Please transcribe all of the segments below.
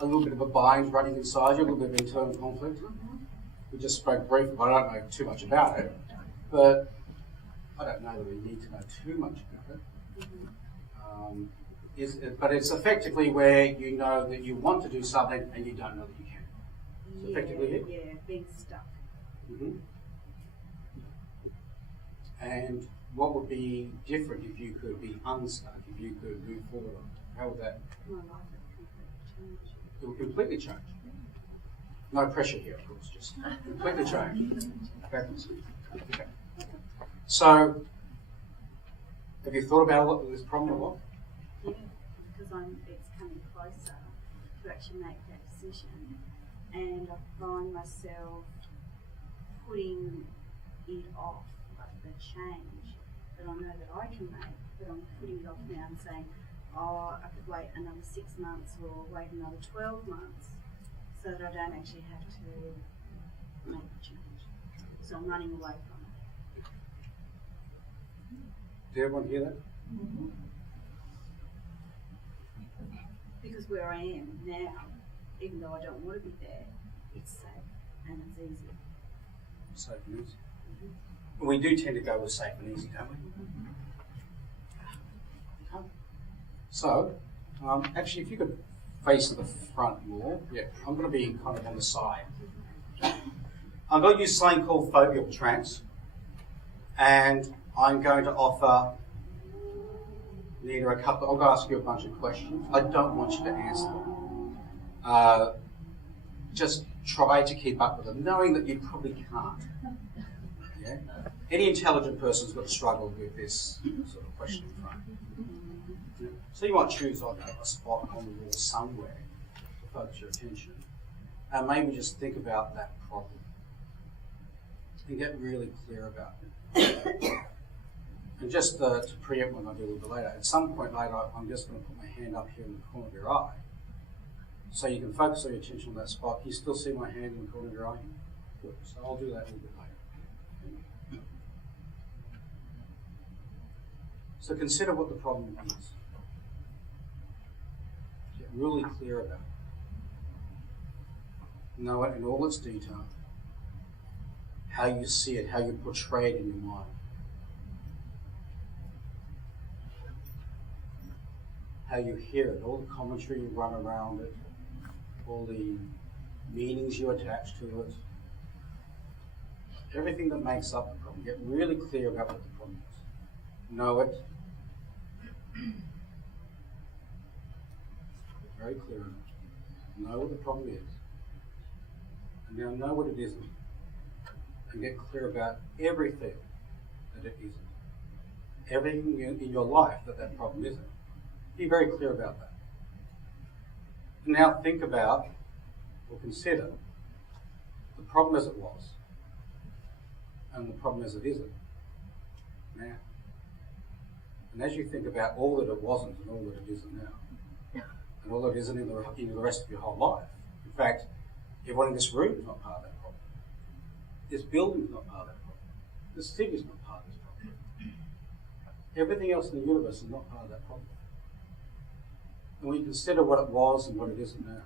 a little bit of a bind running inside you, a little bit of internal conflict. We just spoke briefly, but I don't know too much about it. But I don't know that we need to know too much about it. But it's effectively where you know that you want to do something and you don't know that you can. So effectively it. Yeah, being stuck. And what would be different if you could be unstuck, if you could move forward? How would that? My life would completely change. It would completely change. No pressure here, of course, just completely change. Okay. So, have you thought about what this problem was? Yeah, because it's coming closer to actually make that decision, and I find myself putting it off, like the change that I know that I can make, but I'm putting it off now and saying, oh, I could wait another 6 months or wait another 12 months so that I don't actually have to make the change. So I'm running away from it. Did everyone hear that? Because where I am now, even though I don't want to be there, it's safe and it's easy. Safe and easy. We do tend to go with safe and easy, don't we? Okay. So, actually, if you could face the front more. Yeah, I'm going to be kind of on the side. I'm going to use something called foveal trance, and I'm going to offer Nita a couple. I'm going to ask you a bunch of questions. I don't want you to answer them. Just try to keep up with them, knowing that you probably can't. Yeah? Any intelligent person's got to struggle with this sort of question in front. Yeah. So you might choose a spot on the wall somewhere to focus your attention, and maybe just think about that problem and get really clear about it. And just to preempt what I'll do a little bit later, at some point later, I'm just going to put my hand up here in the corner of your eye, so you can focus all your attention on that spot. Can you still see my hand in the corner of your eye? Good. So I'll do that a little bit later. So consider what the problem is. Get really clear about it. Know it in all its detail. How you see it, how you portray it in your mind. How you hear it, all the commentary you run around it, all the meanings you attach to it, everything that makes up the problem. Get really clear about what the problem is. Know it. Get very clear on it. Know what the problem is. And now know what it isn't. And get clear about everything that it isn't. Everything in your life that problem isn't. Be very clear about that. And now think about or consider the problem as it was and the problem as it isn't now. And as you think about all that it wasn't and all that it isn't now, and all that isn't in the rest of your whole life. In fact, everyone in this room is not part of that problem. This building is not part of that problem. This city is not part of this problem. Everything else in the universe is not part of that problem. And when you consider what it was and what it isn't now,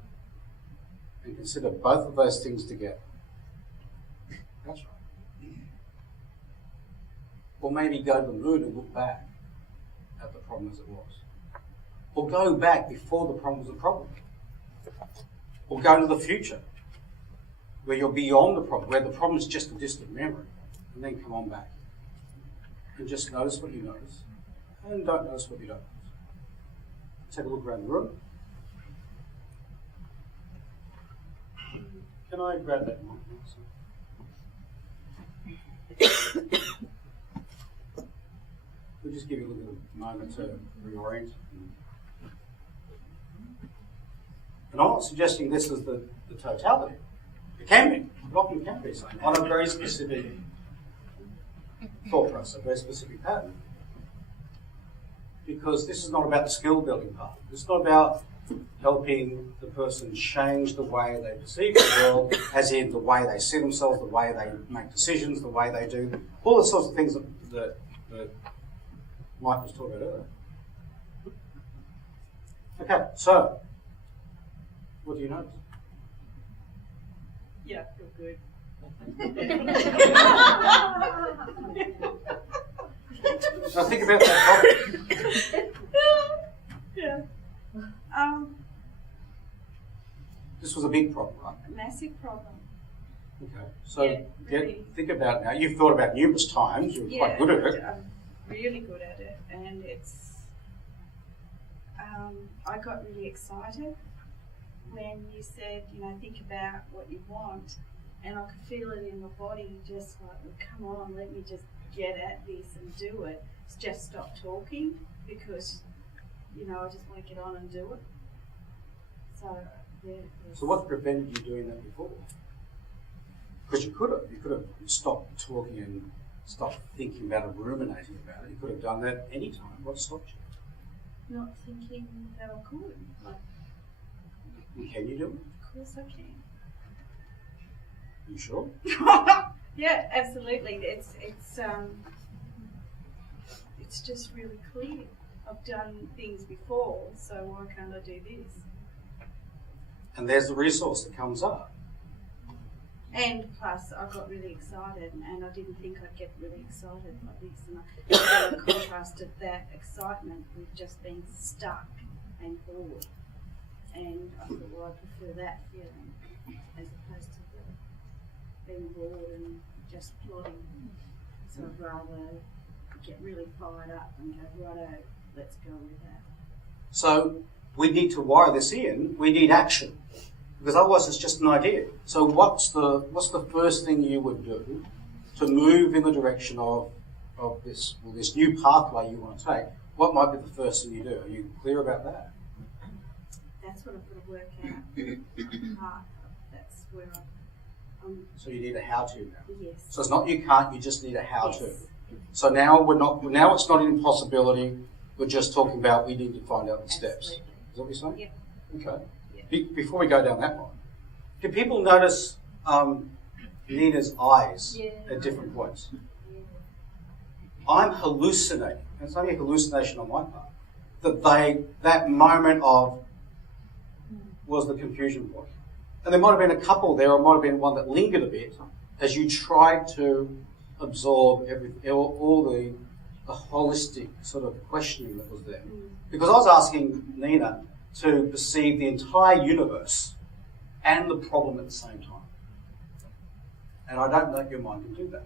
and consider both of those things together, that's right. Or maybe go to the moon and look back at the problem as it was. Or go back before the problem was a problem. Or go to the future, where you're beyond the problem, where the problem is just a distant memory, and then come on back. And just notice what you notice, and don't notice what you don't notice. Take a look around the room. Can I grab that mic? We'll just give you a little moment to reorient. And I'm not suggesting this is the totality. It can be. It often can be something on a very specific thought process, a very specific pattern. Because this is not about the skill building part. It's not about helping the person change the way they perceive the world, as in the way they see themselves, the way they make decisions, the way they do, all the sorts of things that Mike was talking about earlier. Okay, so What do you notice? Yeah, I feel good. Now think about that problem. Yeah. This was a big problem, right? A massive problem. Okay. So Yeah, really. think about it now. You've thought about it numerous times. You're quite good at it. I'm really good at it, and it's. I got really excited when you said, think about what you want, and I could feel it in my body, just like, well, come on, let me just get at this and do it. Just stop talking because, I just want to get on and do it. So, yeah. So what prevented you doing that before? Because you could have stopped talking and stopped thinking about it, ruminating about it. You could have done that any time. What stopped you? Not thinking that I could. Like, And can you do it? of course I can. You sure? Yeah, absolutely. It's just really clear. I've done things before, so why can't I do this? And there's the resource that comes up. And plus, I got really excited, and I didn't think I'd get really excited like this. And I contrasted that excitement with just being stuck and bored. And I thought, well, I prefer that feeling as opposed to being bored and just plodding. So I'd rather get really fired up and go, righto, let's go with that. So we need to wire this in. We need action, because otherwise it's just an idea. So what's the first thing you would do to move in the direction of this new pathway you want to take? What might be the first thing you do? Are you clear about that? That's what I've got to work out. That's where I'm. So you need a how-to now. Yes. So it's not you can't. You just need a how-to. Yes. So now Now it's not an impossibility. We're just talking about we need to find out the steps. Absolutely. Is that what you're saying? Yep. Okay. Yep. Before we go down that one, do people notice Nina's eyes Yeah. at different points? Yeah. I'm hallucinating. And it's only a hallucination on my part. That moment of was the confusion point. And there might have been a couple there, or might have been one that lingered a bit as you tried to absorb all the holistic sort of questioning that was there. Because I was asking Nina to perceive the entire universe and the problem at the same time. And I don't know if your mind can do that.